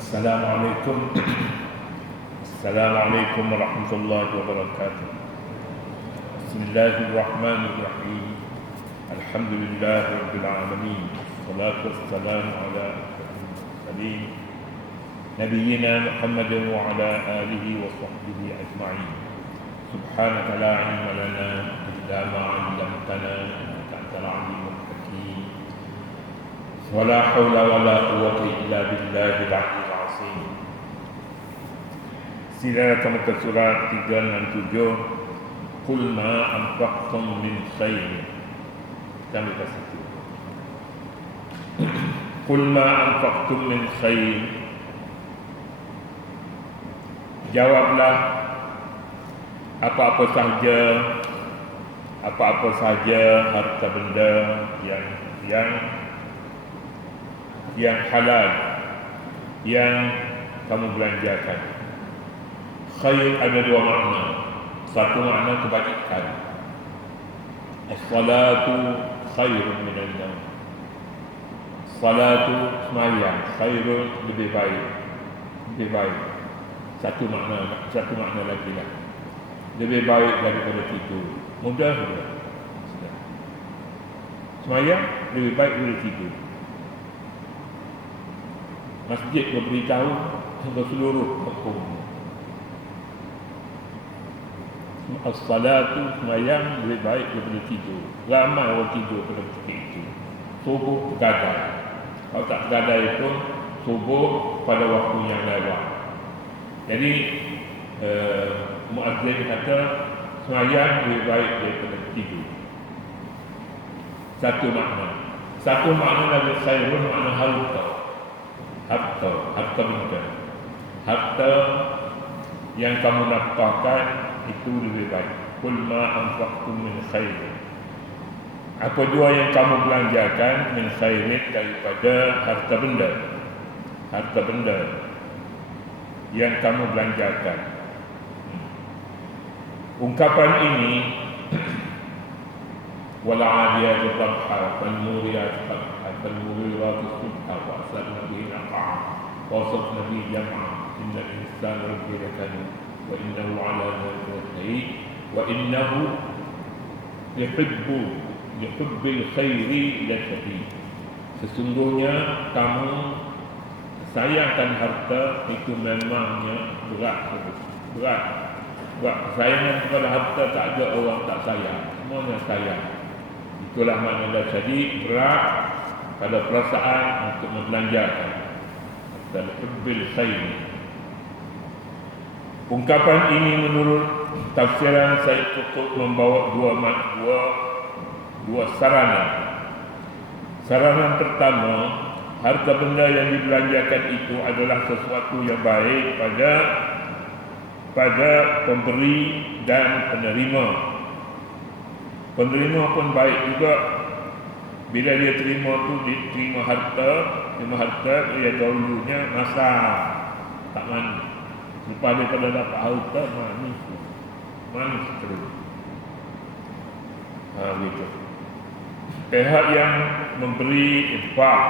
Assalamualaikum. Assalamualaikum warahmatullahi wabarakatuh. Bismillahirrahmanirrahim. Alhamdulillahirabbil alamin. Wassalatu wassalamu ala mursalin nabiyyina Muhammadin wa ala alihi wa sahbihi ajma'in. Subhanaka la ilma lana illa ma 'allamtana innaka antal alimul hakim. Wala haula wala quwwata illa billahil aliyyil azim. Sila muka surat 367. Qul ma anfaqtum min khair. Kami ke situ. Qul ma anfaqtum min khair. Jawablah apa-apa sahaja harta benda yang halal yang kamu belanjakan. Khair ada dua makna. Satu makna kebajikan. As-salatu khairun minan naum. Salatu sembahyang khairun lebih baik. Satu makna lagi lah. Lebih baik daripada tidur. Mudah juga. Sembahyang lebih baik daripada tidur. Masjid berberitahu untuk seluruh hukum. As-salatu sembahyang lebih baik daripada tidur. Ramai orang tidur pada ketika itu. Subuh begadai. Kalau tak begadai pun subuh pada waktu yang lewat. Jadi muazzin kata sembahyang lebih baik daripada tidur. Satu makna lagi khairun makna harta benda. Harta yang kamu nafkahkan itu lebih baik. Qul ma anfaqtum min khairin. Apa jua yang kamu belanjakan min khairin daripada harta benda yang kamu belanjakan. Ungkapan ini wal 'adiyati dhabha wal muriyati qadha wal mughirati subha wa asrarna bihi naqa wa wasafna bihi jam'a innal insana rabbi lakanu wa innahu 'ala dhalika lashahid wa innahu yuhibbil khairi lashadid. Sesungguhnya kamu sayangkan harta itu memangnya berat. Kesayangan kepada harta tak ada orang tak sayang, semuanya sayang. Itulah makna jadi berat pada perasaan untuk membelanjakan. Dan hubbil khair. Ungkapan ini menurut tafsiran Said Qutb membawa dua sarana. Sarana pertama, harta benda yang dibelanjakan itu adalah sesuatu yang baik pada pemberi dan penerima. Penerima pun baik juga. Bila dia terima harta, dia dahulunya masak, tak mandi. Lepas daripada dapat harta, manis terus. Gitu. Pihak yang memberi infak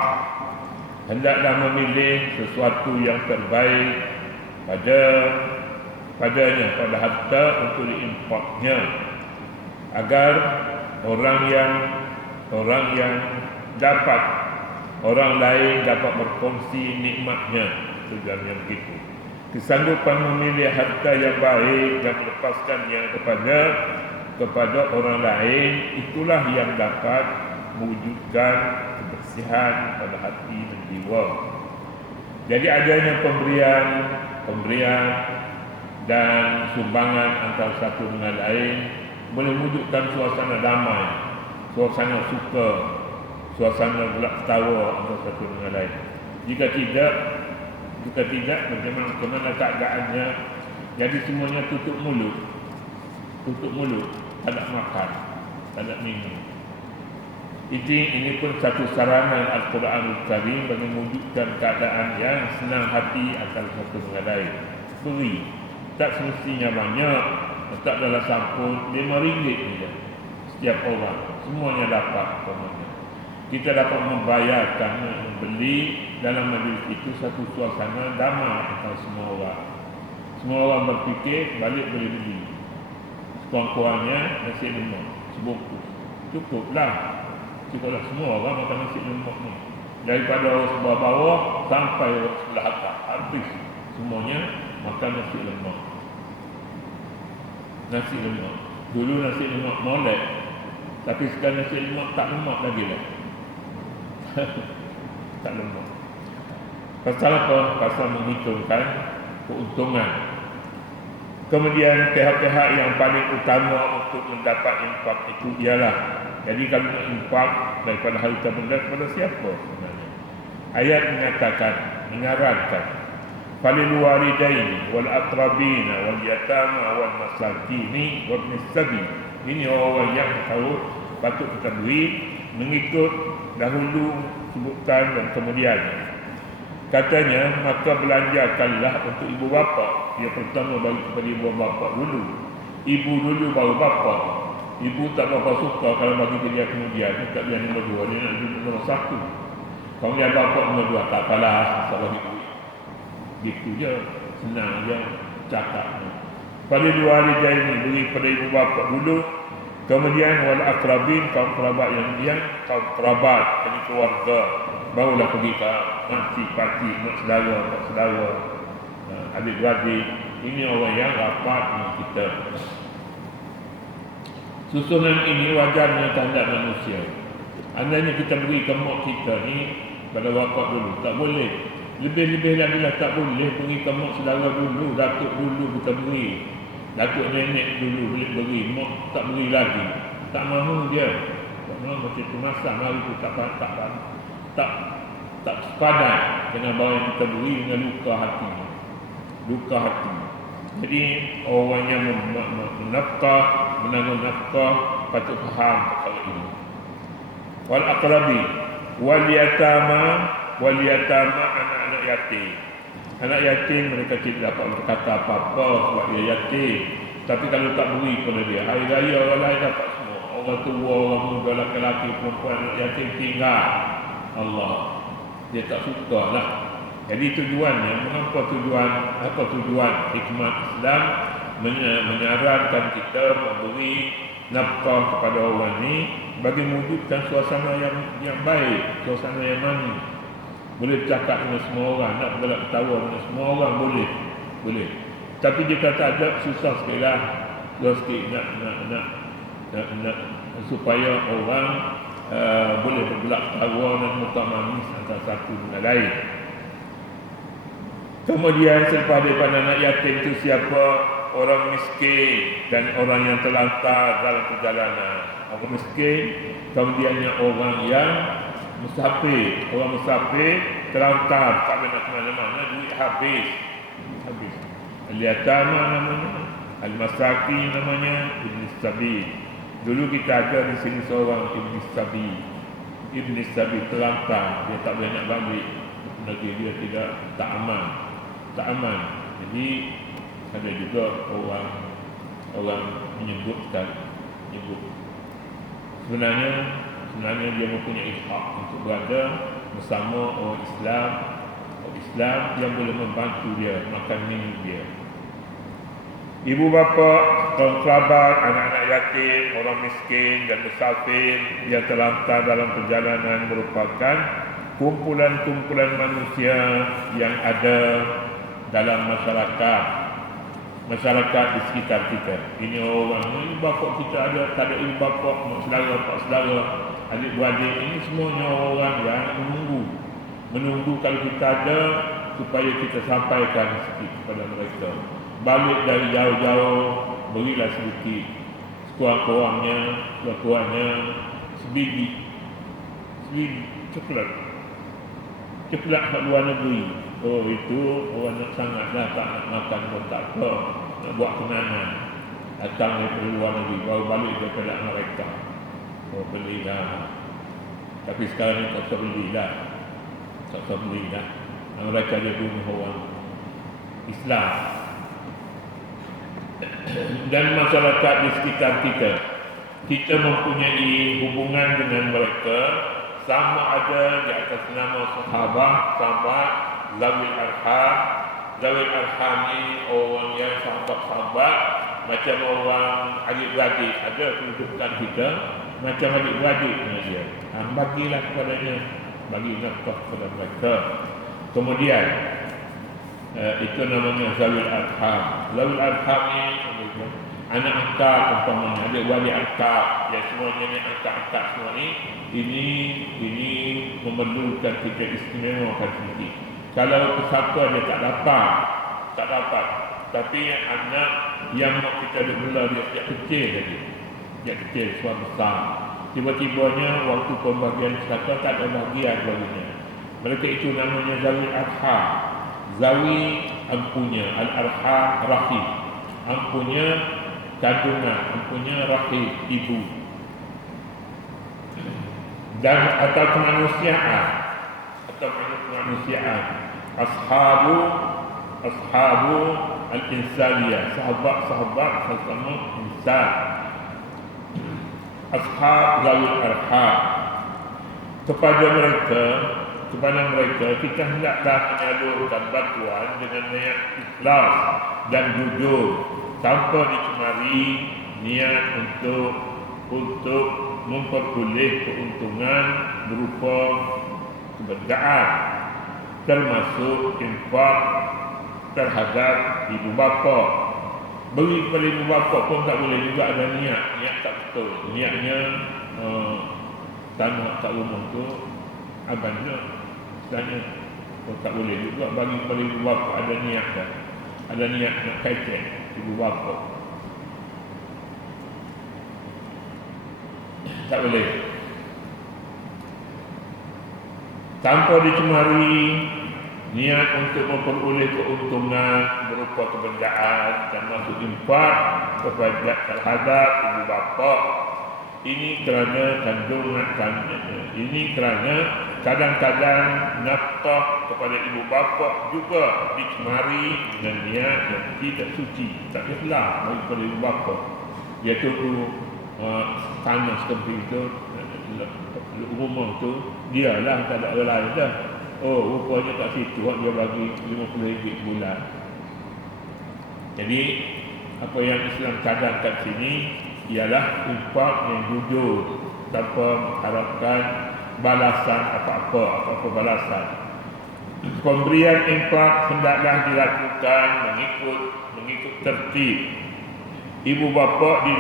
hendaklah memilih sesuatu yang terbaik pada harta untuk diinfaknya, agar orang lain dapat berkongsi nikmatnya. Tujuannya begitu. Kesanggupan memilih harta yang baik dan melepaskannya kepada orang lain, itulah yang dapat mewujudkan kebersihan pada hati dan jiwa. Jadi adanya pemberian dan sumbangan antara satu dengan lain boleh mewujudkan suasana damai, suasana suka, suasana gelak tawa antara satu dengan lain. Jika tidak bagaimana keadaannya? Jadi semuanya tutup mulut, tak ada makan, tak ada minum. Ini pun satu sarana Al-Quranul Karim bagi mewujudkan keadaan yang senang hati antara satu dengan lain. Beri, tak semestinya banyak, letak dalam sampul RM5 saja setiap orang, semuanya dapat. Kita dapat membayarkan, membeli dalam majlis itu satu suasana damai antara semua orang. Semua orang berfikir balik boleh beli. Sekurang-kurangnya nasi lemak sebungkus. Cukuplah semua orang makan nasi lemak ni. Daripada orang sebelah bawah sampai orang sebelah atas, habis semuanya makan nasi lemak. Nasi lemak. Dulu nasi lemak molek, tapi sekarang nasi lemak tak lemak lagi lah. Tak lemak. Pasal apa? Pasal menghitungkan keuntungan. Kemudian pihak-pihak yang paling utama untuk mendapat infak itu ialah, jadi kalau nak infak daripada harta benda kepada siapa sebenarnya? Ayat menyatakan, menyarankan, falil walidaini wal aqrabina wal yatama wal masakini wa ibnis sabil. Ini orang yang tahu patut kita beri mengikut dahulu sebutkan dan kemudian. Katanya, maka belanjakanlah untuk ibu bapa. Yang pertama bagi kepada ibu bapa dulu. Ibu dulu baru bapa. Ibu tak berapa suka kalau bagi dia kemudian. Tak dia nombor dua, dia nak duduk nombor satu. Kalau dia bapa nombor dua, tak apalah, asal bagi duit. Gitu je, senang je cakap. Pada dua hari dia ini, beri pada ibu bapa dulu. Kemudian wal akrabin, kaum kerabat yang kaum kerabat, jadi keluarga. Barulah pergi ke makcik-pakcik, mak saudara, adik-beradik. Ini orang yang rapat dengan kita. Susunan ini wajarnya tanda manusia. Andainya kita beri ke mak kita ni pada wafat dulu, tak boleh. Lebih-lebih lagi lah tak boleh beri ke mak saudara dulu, datuk dulu kita beri. Datuk nenek dulu boleh beri, mak tak beri lagi. Tak mahu dia. Tak mahu macam tu masa mari tu tak sepadan dengan barang yang kita beri dengan luka hati. Jadi orang yang menanggung nafkah patut faham perkara ini. Wal aqrabi wal yatama anak-anak yatim. Anak yatim mereka tidak dapat berkata apa-apa sebab dia yatim. Tapi kalau tak beri kepada dia, hari raya orang lain dapat semua. Orang tua, orang muda, lelaki, perempuan, anak yatim tinggal. Allah, dia tak suka lah. Jadi tujuannya, apa tujuan hikmah Islam menyarankan kita memberi nafkah kepada orang ni bagi mewujudkan suasana yang baik, suasana yang manis. Boleh bercakap dengan semua orang, nak bergelak ketawa dengan semua orang boleh. Tapi jika tak ada, susah sekali lah. Susah sikit nak supaya orang boleh bergelak ketawa dan muka manis antara satu dengan lain. Kemudian selepas daripada anak yatim itu siapa? Orang miskin dan orang yang terlantar dalam perjalanan. Orang miskin, kemudiannya orang yang musafir. Orang musafir terlantar, tak boleh nak ke mana-mana, duit habis. Al-yatama namanya, al-masakin namanya, ibnis sabil. Dulu kita ada di sini seorang ibnis sabil terlantar, dia tak boleh nak balik negeri dia, tak aman. Jadi ada juga orang menyebut sebenarnya dia mempunyai hak untuk berada bersama orang Islam yang boleh membantu dia makan minum dia. Ibu bapa, kaum kerabat, anak-anak yatim, orang miskin dan musafir yang terlantar dalam perjalanan merupakan kumpulan-kumpulan manusia yang ada dalam masyarakat di sekitar kita. Ini orang, ibu bapa kita ada, tak ada ibu bapa, mak saudara, pak saudara, adik-beradik, ini semuanya orang yang menunggu kalau kita ada supaya kita sampaikan sedikit kepada mereka. Balik dari jauh-jauh, berilah sedikit, sekurang-kurangnya sebiji coklat kat luar negeri. Oh, itu orang nak sangatlah tak nak makan pun tak apa, nak buat kenangan. Datang dari luar negeri, baru balik daripada mereka. Oh, belilah. Tapi sekarang ni tak usah belilah. Mereka dia bunuh orang Islam. Dan masyarakat di sekitar kita mempunyai hubungan dengan mereka sama ada di atas nama sahabat zawil arham. Zawil arham ni orang yang sahabat-sahabat, macam orang adik-beradik, ada kedudukan kita macam adik-beradik dengan dia. Bagilah kepadanya, bagi nafkah kepada mereka. Kemudian itu namanya zawil arham. Zawil arham ni anak angkat, umpamanya ada wali angkat, yang semuanya ni angkat-angkat semua ni, ini memerlukan kita istimewakan sedikit. Kalau kesatuan dia tak dapat, tapi anak yang kita mula dia kecil lagi, dia kecil, suara besar, tiba-tibanya waktu pembagian kesatuan tak ada bahagian baginya. Mereka itu namanya zawi arham. Zawi ampunya, al-arham rahim, ampunya kandungan, ampunya rahim ibu, dan atau kemanusiaan, ashabu al-insaniyah, sahabat-sahabat sesama insan. Ashab zawil arham, kepada mereka kita hendaklah menyalurkan bantuan dengan niat ikhlas dan jujur, tanpa dicemari niat untuk memperoleh keuntungan berupa kebendaan, termasuk infak terhadap ibu bapa. Beri kepada ibu bapa pun tak boleh juga, ada niat tak betul. Niatnya tanah tak rumah tu abangnya, tanya pun tak boleh juga bagi kepada ibu bapa. Ada niat dah, ada niat nak kaitan ibu bapa, tak boleh. Tanpa dicemari niat untuk memperoleh keuntungan berupa kebendaan dan masuk infak kepada terhadap ibu bapa. Ini kerana kadang-kadang nafkah kepada ibu bapa juga dicemari dengan niat yang tidak suci, tak ikhlas bagi kepada ibu bapa. Iaitu tanah seperti itu, rumah tu dialah, tak ada orang lain dah. Oh, rupanya kat situ dia bagi RM50 bulan. Jadi apa yang Islam cadangkan sini ialah infak yang jujur, tanpa mengharapkan balasan apa-apa balasan. Pemberian infak hendaklah dilakukan mengikut tertib. Ibu bapa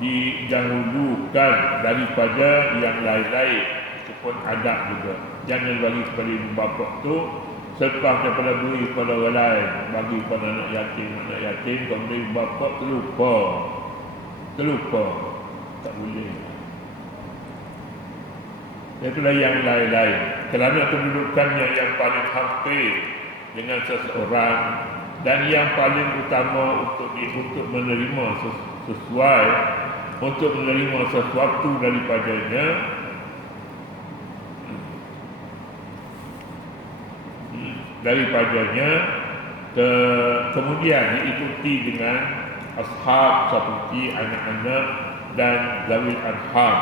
didahulukan daripada yang lain-lain. Itu pun adab juga. Jangan bagi kepada ibu bapa tu selepas daripada beri kepada orang lain, bagi kepada anak yatim, kemudian ibu bapa terlupa, tak boleh. Itulah yang lain-lain, kerana kedudukannya yang paling hampir dengan seseorang dan yang paling utama untuk menerima sesuatu daripadanya, kemudian diikuti dengan ashab seperti anak-anak dan zawil arham,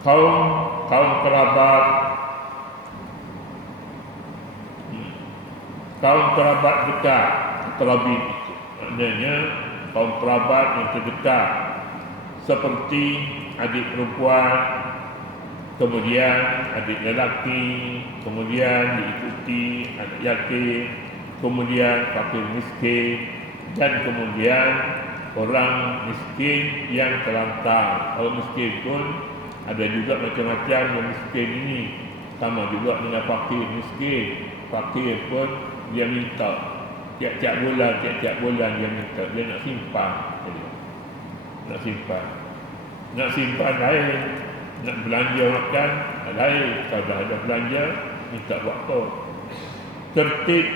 kaum kerabat dekat, kerabit itu maknanya kaum kerabat yang terdekat, seperti adik perempuan, kemudian adik lelaki, kemudian diikuti anak yatim, kemudian fakir miskin, dan kemudian orang miskin yang terlantar. Orang miskin pun ada juga macam-macam. Yang miskin ini sama juga dengan fakir miskin. Fakir pun dia minta tiap-tiap bulan dia minta, dia nak simpan. Nak simpan lain, nak belanja makan lain. Kalau dah ada belanja, minta buat apa? Tertib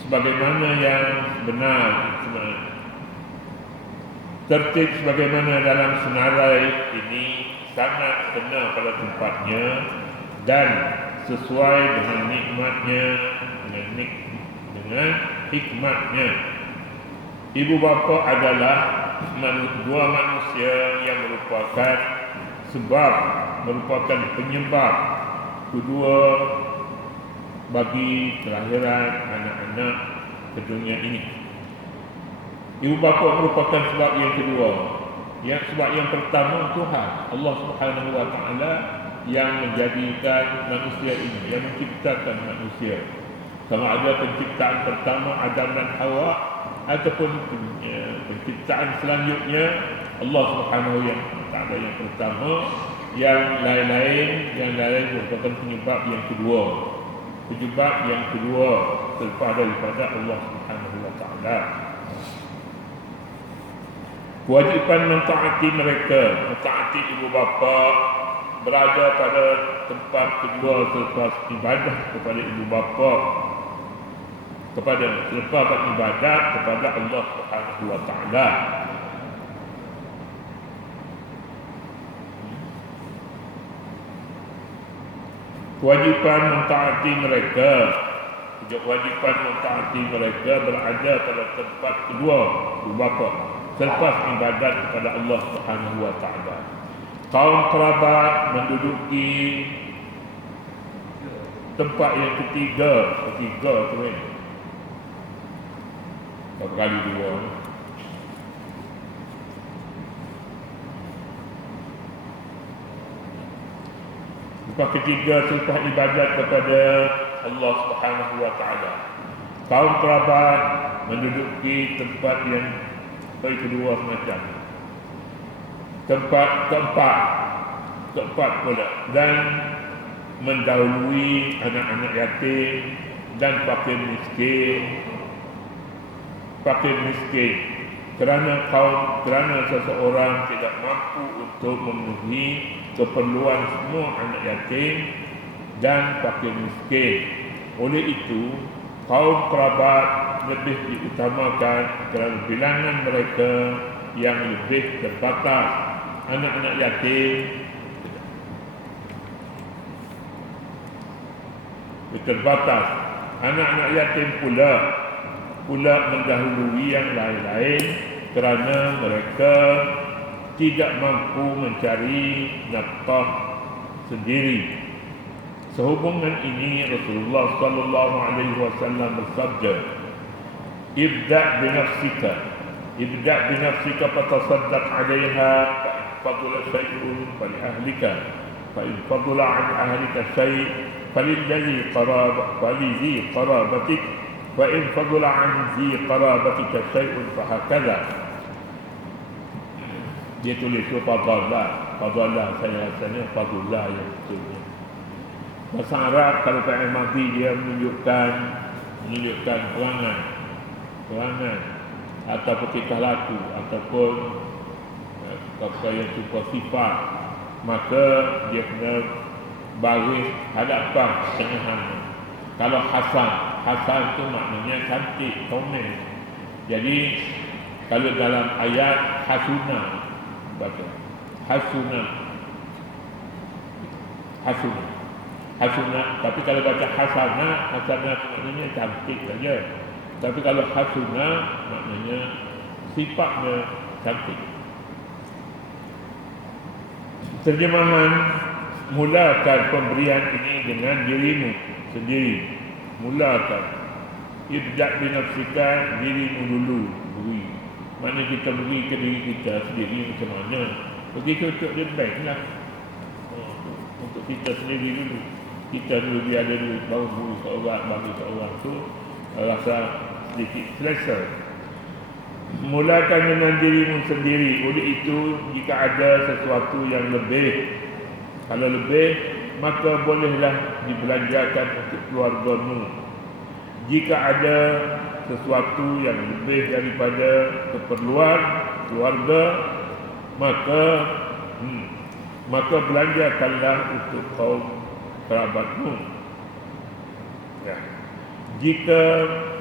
sebagaimana yang benar. Tertib sebagaimana dalam senarai ini sangat kena pada tempatnya dan sesuai dengan nikmatnya, dengan hikmatnya. Ibu bapa adalah dua manusia yang merupakan sebab, merupakan penyebab kedua bagi kelahiran anak-anak ke dunia ini. Ibu bapa merupakan sebab yang kedua. Yang sebab yang pertama Tuhan Allah Subhanahu wa taala yang menjadikan manusia ini, yang menciptakan manusia. Sama ada penciptaan pertama Adam dan Hawa ataupun penciptaan selanjutnya Allah Subhanahu wa taala yang pertama, yang lain merupakan penyebab yang kedua. Penyebab yang kedua selepas daripada Allah Subhanahu wa taala. Kewajipan mentaati mereka, mentaati ibu bapa, berada pada tempat kedua selepas ibadah kepada ibu bapa, selepas ibadat kepada Allah Subhanahu wa taala. Kewajipan mentaati mereka, berada pada tempat kedua ibu bapa selepas ibadat kepada Allah Subhanahu wa taala. Kaum kerabat menduduki tempat yang ketiga tu kan. Berapa kali dua? Tempat ketiga selepas ibadat kepada Allah Subhanahu wa taala. Kaum kerabat menduduki tempat yang kedua semacam. Tempat keempat pula, dan mendahului anak-anak yatim dan fakir miskin kerana seseorang tidak mampu untuk memenuhi keperluan semua anak yatim dan fakir miskin. Oleh itu, kaum kerabat lebih diutamakan kerana bilangan mereka yang lebih terbatas. Anak-anak yatim terbatas. Anak-anak yatim pula mendahului yang lain-lain kerana mereka tidak mampu mencari nafkah sendiri. Sehubungan ini Rasulullah sallallahu alaihi wasallam bersabda, "Ibda' bi nafsika fatasaddaq 'alayha fa in fadala shay'un fa li ahlika fa in fadala 'an ahlika shay' falidhi qarabatik wa in fadala 'an dhi qarabatika shay'un fa hakadha." Dia tulis fadala saya rasanya fadula yang betulnya. Bahasa Arab kalau fi'il madhi dia menunjukkan perangan ataupun tingkah laku ataupun apa yang berupa sifat, maka dia kena baris hadapan tengahan. Kalau Hasan tu maknanya cantik, comel. Jadi kalau dalam ayat hasuna, baca hasuna, tapi kalau baca hasana maknanya cantik saja. Tapi kalau hasuna maknanya sifatnya cantik. Terjemahan, mulakan pemberian ini dengan dirimu sendiri. Mulakan. Ibda' bi nafsika, dirimu dulu beri. Mana kita beri ke diri kita sendiri macam mana? Begitu untuk dia baiklah. Untuk kita sendiri dulu. Kita dulu dia ada duit, baru beri seorang, bagi seorang tu rasa sedikit selesa. Mulakan dengan dirimu sendiri. Oleh itu, jika ada sesuatu yang lebih, kalau lebih, maka bolehlah dibelanjakan untuk keluargamu. Jika ada sesuatu yang lebih daripada keperluan keluarga, maka belanjakanlah untuk kaum kerabatmu. Ya.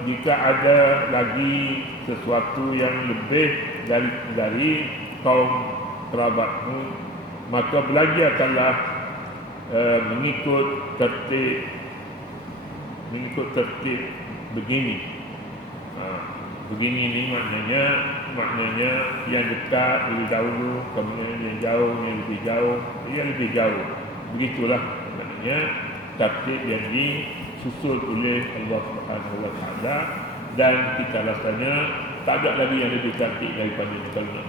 Jika ada lagi sesuatu yang lebih dari kaum kerabatmu, maka belanjakanlah mengikut tertib begini. Begini ni maknanya yang dekat lebih dahulu, kemudian yang jauh, yang lebih jauh. Begitulah maknanya tartib yang disusul oleh Allah Subhanahu Wa Taala, dan kita rasanya tak ada lagi yang lebih cantik daripada itu kalau nak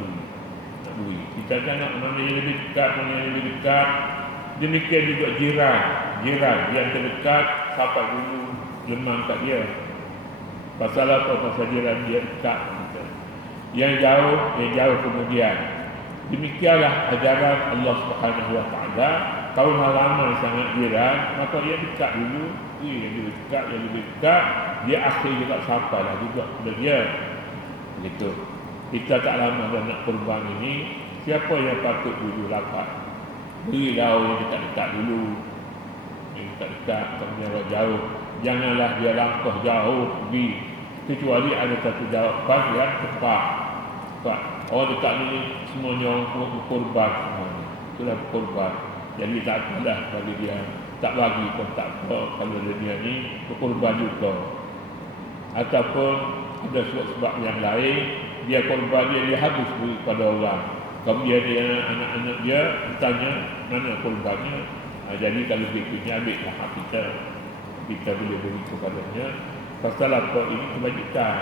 beri. Kita nak mana yang lebih dekat, mana yang lebih dekat. Demikian juga jiran yang terdekat sampai dulu lemang kat dia. Pasal apa? Pasal jiran dia dekat kita. Yang jauh kemudian. Demikianlah ajaran Allah Subhanahu Wa Taala. Kalau halaman sangat jiran, maka dia dekat dulu. Yang lebih dekat, dia akhir juga sampailah juga kepada dia. Begitu. Kita tak lama dah nak kurban ini. Siapa yang patut dulu lapat? Beri dah yang dekat-dekat dulu. Yang dekat-dekat, kemudian orang jauh. Janganlah dia langkah jauh pergi. Kecuali ada satu jawapan yang tepat. Orang dekat ni semuanya orang berkorban semuanya. Itulah berkorban. Jadi tak apalah bagi dia. Tak bagi pun tak apa. Kalau dia ni berkorban juga. Ataupun ada sebab yang lain, dia korban dia habis beri kepada orang. Kemudian dia anak-anak dia bertanya mana korbannya. Jadi kalau berikutnya ambillah hak kita boleh beri kepadanya. Pasal apa? Ini kebajikan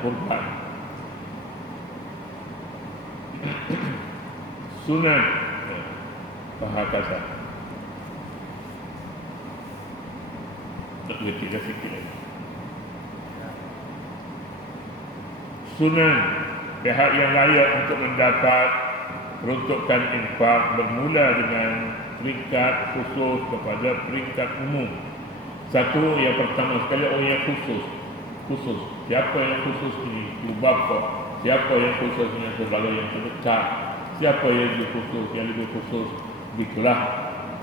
korban. Sunan bahasa tak boleh tidak sikit lagi. Sunan pihak yang layak untuk mendapat peruntukan infak bermula dengan peringkat khusus kepada peringkat umum. Satu, yang pertama sekali orang yang khusus. Siapa yang khusus ini? Ibu bapa. Siapa yang khusus ini? Saudara yang terdekat. Siapa yang lebih khusus? Begitulah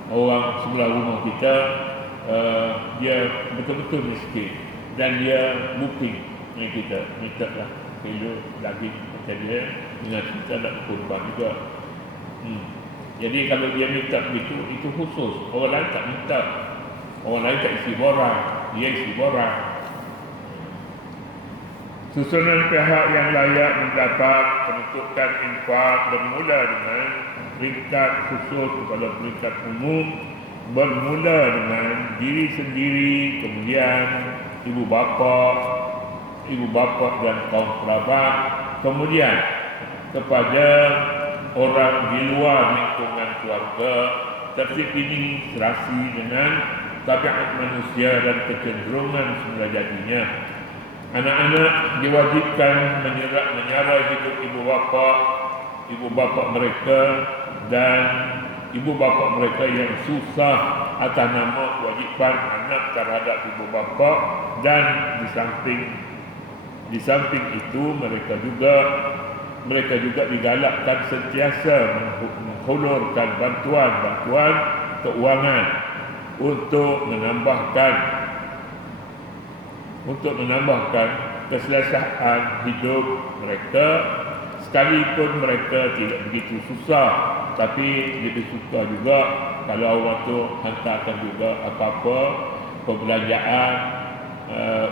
orang sebelah rumah kita, dia betul-betul miskin dan dia booking dengan kita, minta lah kilo daging macam dia dengan kita nak kurban juga. Jadi kalau dia minta begitu, itu khusus. Orang lain tak minta. Orang lain tak isi borang, dia isi borang. Susunan pihak yang layak mendapat peruntukan infak bermula dengan peringkat khusus kepada peringkat umum, bermula dengan diri sendiri, kemudian ibu bapa dan kaum kerabat, kemudian kepada orang di luar lingkungan keluarga. Tertib ini serasi dengan tabiat manusia dan kecenderungan semula jadinya. Anak-anak diwajibkan menyara hidup ibu bapa mereka dan ibu bapa mereka yang susah atas nama kewajipan anak terhadap ibu bapa, dan di samping itu mereka juga digalakkan sentiasa menghulurkan bantuan keuangan untuk menambahkan keselesaan hidup mereka, sekalipun mereka tidak begitu susah, tapi lebih suka juga kalau orang tu hantarkan juga apa-apa perbelanjaan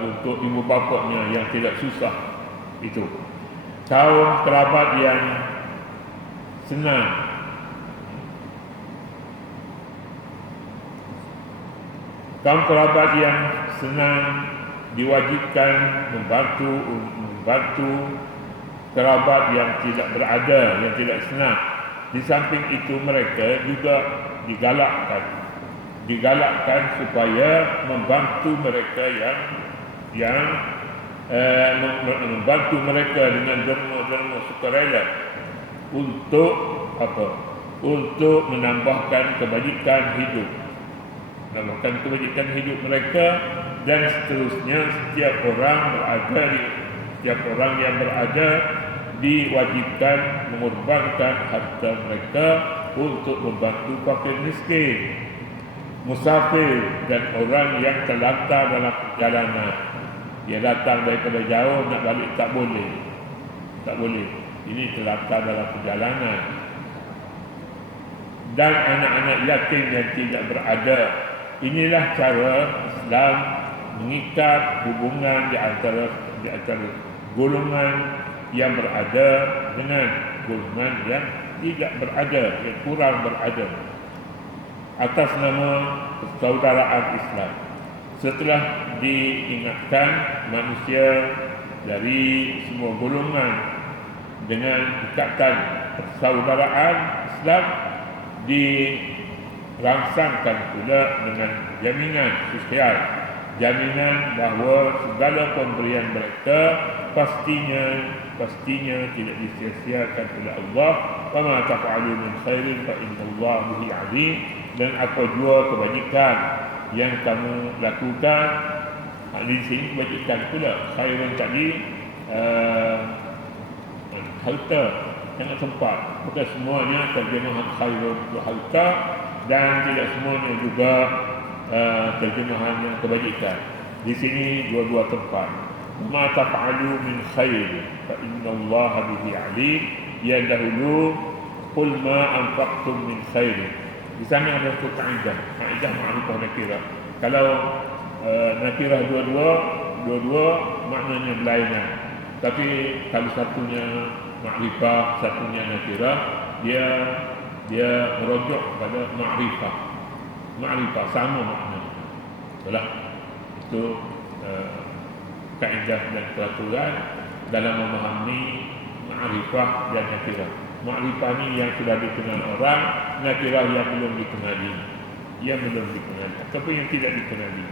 untuk ibu bapanya yang tidak susah. Itu kaum kerabat yang senang, diwajibkan membantu kerabat yang tidak berada, yang tidak senang. Di samping itu mereka juga digalakkan supaya membantu mereka yang membantu mereka dengan derma sukarela untuk apa? Untuk menambahkan kebajikan hidup mereka, dan seterusnya setiap orang yang berada diwajibkan mengorbankan harta mereka untuk membantu fakir miskin, musafir, dan orang yang terlantar dalam perjalanan. Dia datang daripada jauh nak balik tak boleh. Ini terlantar dalam perjalanan. Dan anak-anak yatim yang tidak berada. Inilah cara Islam mengikat hubungan di antara di antara golongan yang berada dengan golongan yang tidak berada, yang kurang berada, atas nama persaudaraan Islam. Setelah diingatkan manusia dari semua golongan dengan ikatan persaudaraan Islam, dirangsangkan pula dengan jaminan sosial, jaminan bahawa segala pemberian mereka pastinya tidak disia-siakan oleh Allah. Wa ma taf'alu min khairin fa innallaha bihi alim. Dan apa jua kebajikan yang kamu lakukan, di sini kebajikan pula. Khairun tadi harta, jangan sempat. Bukan semuanya terjemahan khairun itu harta, dan tidak semuanya juga terjemahan yang kebajikan. Di sini dua-dua tempat. Ma taf'alu min khair fa innallaha bihi alim. Yang dahulu qul ma anfaqtum min khair. Di sana ada satu kaedah ma'rifah nakirah. Kalau nakirah dua-dua maknanya berlainan. Tapi kalau satunya ma'rifah, satunya nakirah, dia merujuk pada ma'rifah. Ma'rifah sama maknanya. Itulah itu kaedah dan peraturan dalam memahami ma'rifah dan nakirah. Ma'rifah ni yang sudah dikenal orang, nakirah yang belum dikenali, ataupun yang tidak dikenali.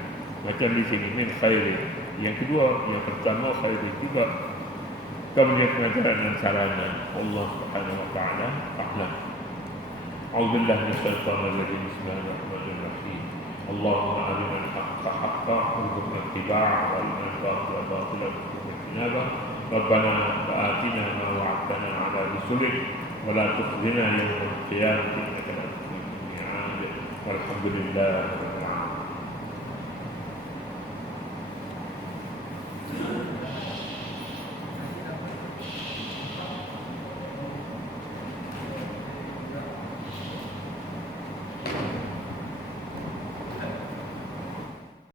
Macam di sini min khairi. Yang kedua, yang pertama khairi juga. Kemudian pengajaran dan sarana Allah Subhanahu wa taala a'lam. A'udzubillahi minasyaitonir rajim. Bismillahirrahmanirrahim. Allahumma arina al-haqqa haqqan warzuqna ittiba'ahu wa arina al-batila batilan warzuqna ijtinabah. Rabbana atina ma wa'adtana 'ala rusulik wa la tukhzina yawmal qiyamati innaka la tukhzil mi'ad. Walhamdulillah.